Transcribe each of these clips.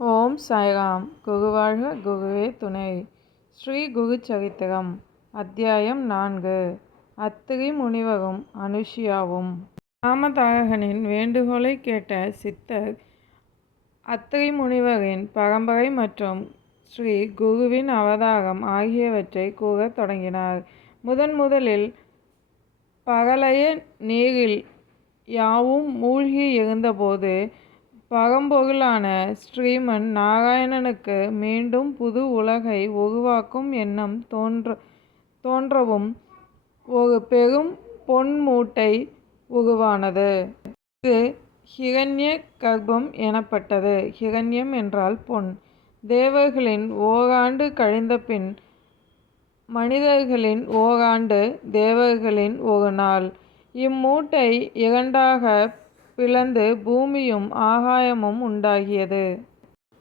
ஓம் சாய்ராம். குருவாழ்க குருவே துணை. ஸ்ரீ குரு சரித்திரம் அத்தியாயம் நான்கு. அத்திரி முனிவரும் அனுஷியாவும். ராமதாரகனின் வேண்டுகோளை கேட்ட சித்தர் அத்திரி முனிவரின் பரம்பரை மற்றும் ஸ்ரீ குருவின் அவதாரம் ஆகியவற்றை கூறத் தொடங்கினார். முதன் முதலில் பகலைய நீரில் யாவும் மூழ்கி இருந்தபோது பரம்பொருளான ஸ்ரீமன் நாராயணனுக்கு மீண்டும் புது உலகை உருவாக்கும் எண்ணம் தோன்ற தோன்றவும் ஒரு பெரும் பொன் மூட்டை உருவானது. இது ஹிரண்ய கர்ப்பம் எனப்பட்டது. ஹிரண்யம் என்றால் பொன். தேவர்களின் ஓராண்டு கழிந்தபின் மனிதர்களின் ஓராண்டு தேவர்களின் ஒரு நாள். இம்மூட்டை இரண்டாக பிளந்து பூமியும் ஆகாயமும் உண்டாகியது.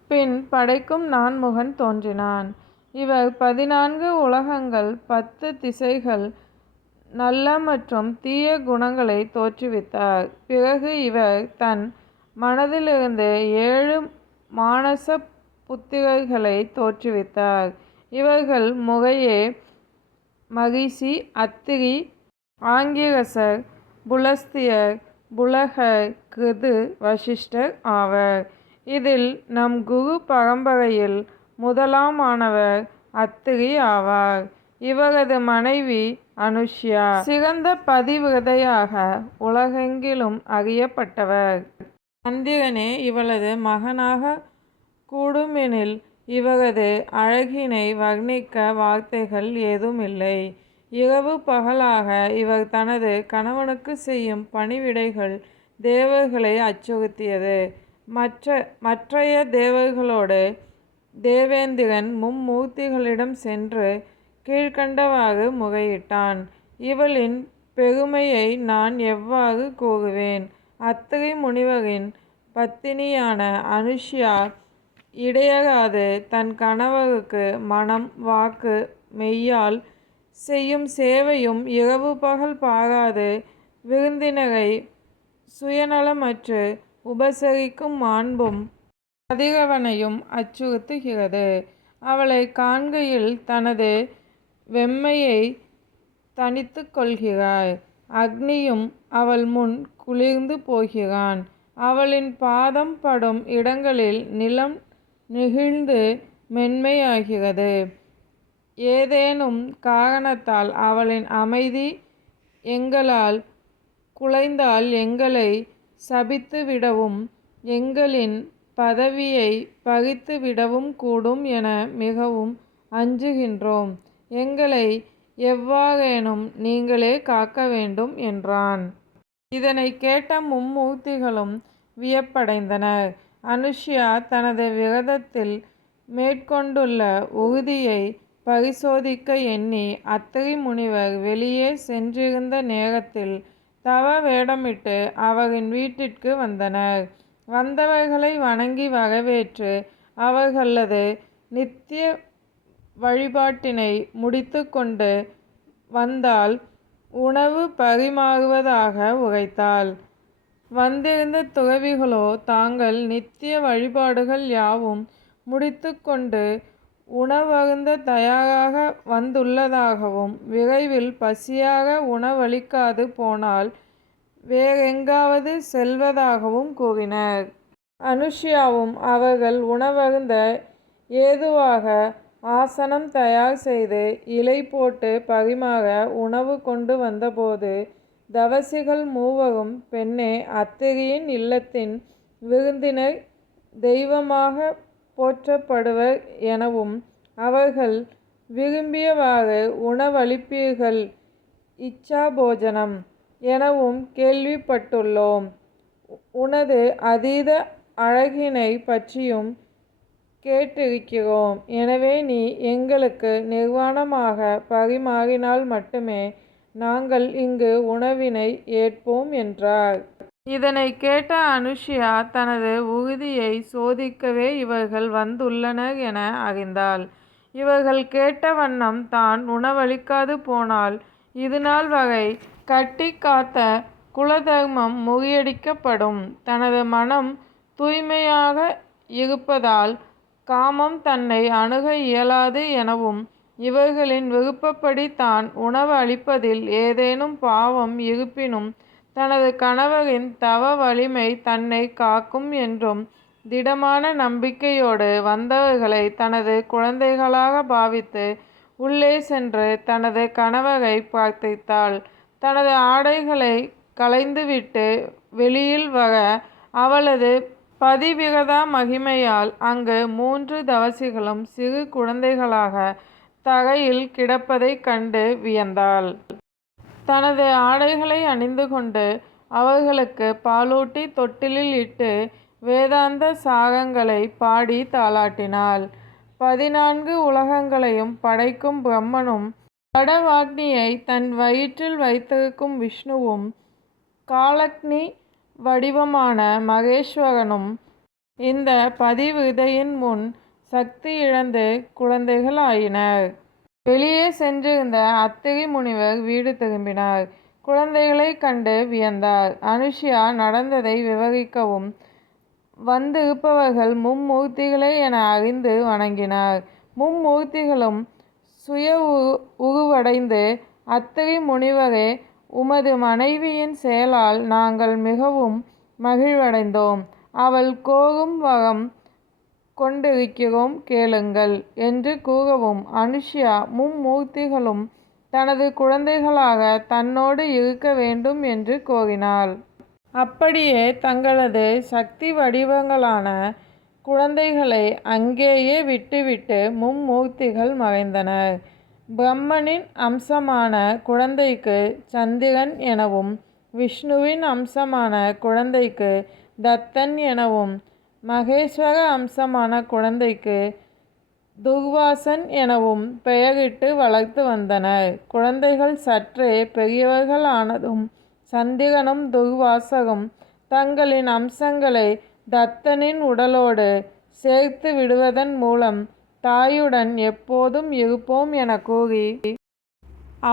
பின் படைக்கும் நான்முகன் தோன்றினான். இவர் பதினான்கு உலகங்கள் பத்து திசைகள் நல்ல மற்றும் தீய குணங்களை தோற்றுவித்தார். பிறகு இவர் தன் மனதிலிருந்து ஏழு மானச புத்திரர்களை தோற்றுவித்தார். இவர்கள் முறையே மகிஷி அத்திரி ஆங்கிரசர் புலஸ்தியர் புலக கிருது வசிஷ்டர் ஆவர். இதில் நம் குரு பரம்பரையில் முதலாமானவர் அத்திரி ஆவார். இவரது மனைவி அனுஷ்யா. சிறந்த பதிவிரதையாக உலகெங்கிலும் அறியப்பட்டவர். சந்திரனே இவளது மகனாக கூடுமெனில் இவரது அழகினை வர்ணிக்க வார்த்தைகள் ஏதுமில்லை. இரவு பகலாக இவர் தனது கணவனுக்கு செய்யும் பணிவிடைகள் தேவர்களை அச்சுறுத்தியது. மற்ற மற்றைய தேவர்களோடு தேவேந்திரன் மும்மூர்த்திகளிடம் சென்று கீழ்கண்டவாறு முறையிட்டான். இவளின் பெருமையை நான் எவ்வாறு கூறுவேன்? அத்தகை முனிவரின் பத்தினியான அனுஷ்யா இடையராது தன் கணவருக்கு மனம் வாக்கு மெய்யால் செய்யும் சேவையும் இரவு பகல் பாராது. விருந்தினரை சுயநலமற்று உபசரிக்கும் மாண்பும் கதிரவனையும் அச்சுறுத்துகிறது. அவளை காண்கையில் தனது வெம்மையை தனித்து கொள்கிறார் அக்னியும் அவள் முன் குளிர்ந்து போகிறான். அவளின் பாதம் படும் இடங்களில் நிலம் நெகிழ்ந்து மென்மையாகிறது. ஏதேனும் காரணத்தால் அவளின் அமைதி எங்களால் குலைந்தால் எங்களை சபித்து விடவும் எங்களின் பதவியை பகித்து விடவும் கூடும் என மிகவும் அஞ்சுகின்றோம். எங்களை எவ்வாறேனும் நீங்களே காக்க வேண்டும் என்றான். இதனை கேட்ட மும்மூர்த்திகளும் வியப்படைந்தனர். அனுஷ்யா தனது விரதத்தில் மேற்கொண்டுள்ள உறுதியை பரிசோதிக்க எண்ணி அத்திரி முனிவர் வெளியே சென்றிருந்த நேரத்தில் தவ வேடமிட்டு அவரின் வீட்டிற்கு வந்தனர். வந்தவர்களை வணங்கி வரவேற்று அவர்களது நித்திய வழிபாட்டினை முடித்து கொண்டு வந்தால் உணவு பரிமாறுவதாக உரைத்தாள். வந்திருந்த துறவிகளோ தாங்கள் நித்திய வழிபாடுகள் யாவும் முடித்து கொண்டு உணவருந்த தயாராக வந்துள்ளதாகவும் விரைவில் பசியாக உணவளிக்காது போனால் வேறெங்காவது செல்வதாகவும் கூறினர். அனுஷ்யாவும் அவர்கள் உணவருந்த ஏதுவாக ஆசனம் தயார் செய்து இலை போட்டு பரிமாற உணவு கொண்டு வந்தபோது தவசிகள் மூவரும் பெண்ணே அத்திரியின் இல்லத்தின் விருந்தினர் தெய்வமாக போற்றப்படுவர் எனவும் அவர்கள் விரும்பியவாறு உணவளிப்பீர்கள் இச்சாபோஜனம் எனவும் கேள்விப்பட்டுள்ளோம். உனது அதீத அழகினை பற்றியும் கேட்டிருக்கிறோம். எனவே நீ எங்களுக்கு நிர்வாணமாக பரிமாறினால் மட்டுமே நாங்கள் இங்கு உணவினை ஏற்போம் என்றார். இதனை கேட்ட அனுஷ்யா தனது உறுதியை சோதிக்கவே இவர்கள் வந்துள்ளனர் என அறிந்தாள். இவர்கள் கேட்ட வண்ணம் தான் உணவளிக்காது போனால் இதுநாள் வரை கட்டி காத்த குலதர்மம் முறியடிக்கப்படும். தனது மனம் தூய்மையாக இருப்பதால் காமம் தன்னை அணுக இயலாது எனவும் இவர்களின் விருப்பப்படி தான் உணவு அளிப்பதில் ஏதேனும் பாவம் இருப்பினும் தனது கணவரின் தவ வலிமை தன்னை காக்கும் என்றும் திடமான நம்பிக்கையோடு வந்தவர்களை தனது குழந்தைகளாக பாவித்து உள்ளே சென்று தனது கணவரை பிரார்த்தித்தாள் தனது ஆடைகளை களைந்துவிட்டு வெளியில் வர அவளது பதிவிரதா மகிமையால் அங்கு மூன்று தவசிகளும் சிறு குழந்தைகளாக தரையில் கிடப்பதைக் கண்டு வியந்தாள். தனது ஆடைகளை அணிந்து கொண்டு அவர்களுக்கு பாலூட்டி தொட்டிலில் இட்டு வேதாந்த சாகங்களை பாடி தாளாட்டினாள். பதினான்கு உலகங்களையும் படைக்கும் பிரம்மனும் வடவாக்னியை தன் வயிற்றில் வைத்திருக்கும் விஷ்ணுவும் காலக்னி வடிவமான மகேஸ்வரனும் இந்த பதிவிதையின் முன் சக்தி இழந்து குழந்தைகள் ஆயினர் வெளியே சென்றிருந்த அத்திரி முனிவர் வீடு திரும்பினார். குழந்தைகளைக் கண்டு வியந்தார். அனுஷியா நடந்ததை விவரிக்கவும் வந்திருப்பவர்கள் மும்மூர்த்திகளே என அறிந்து வணங்கினார். மும்மூர்த்திகளும் சுய உருவடைந்து அத்திரி முனிவரே உமது மனைவியின் செயலால் நாங்கள் மிகவும் மகிழ்வடைந்தோம். அவள் கோரும் வரம் கொண்டிருக்கிறோம் கேளுங்கள் என்று கூறவும் அனுஷ்யா மும்மூர்த்திகளும் தனது குழந்தைகளாக தன்னோடு இருக்க வேண்டும் என்று கோரினாள். அப்படியே தங்களது சக்தி வடிவங்களான குழந்தைகளை அங்கேயே விட்டுவிட்டு மும்மூர்த்திகள் மறைந்தனர். பிரம்மனின் அம்சமான குழந்தைக்கு சந்திரன் எனவும் விஷ்ணுவின் அம்சமான குழந்தைக்கு தத்தன் எனவும் மகேஸ்வர அம்சமான குழந்தைக்கு துர்வாசன் எனவும் பெயரிட்டு வளர்த்து வந்தனர். குழந்தைகள் சற்றே பெரியவர்கள் ஆனதும் சந்திரனும் துர்வாசரும் தங்களின் அம்சங்களை தத்தனின் உடலோடு சேர்த்து விடுவதன் மூலம் தாயுடன் எப்போதும் இருப்போம் என கூறி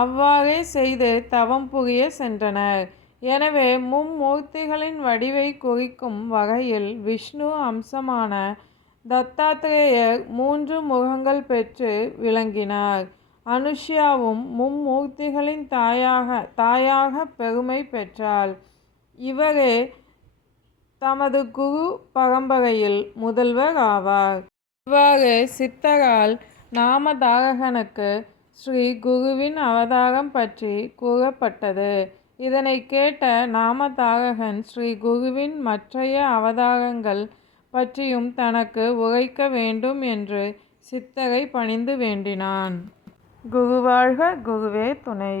அவ்வாறே செய்து தவம் புரிய சென்றனர். எனவே மும்மூர்த்திகளின் வடிவை குறிக்கும் வகையில் விஷ்ணு அம்சமான தத்தாத்திரேயர் மூன்று முகங்கள் பெற்று விளங்கினார். அனுஷ்யாவும் மும்மூர்த்திகளின் தாயாக தாயாக பெருமை பெற்றாள். இவரே தமது குரு பரம்பரையில் முதல்வர் ஆவார். இவ்வாறு சித்தரால் நாமதாரகனுக்கு ஸ்ரீ குருவின் அவதாரம் பற்றி கூறப்பட்டது. இதனை கேட்ட நாமதாரகன் ஸ்ரீ குருவின் மற்றைய அவதாரங்கள் பற்றியும் தனக்கு உரைக்க வேண்டும் என்று சித்தரை பணிந்து வேண்டினான். குருவாழ்க குருவே துணை.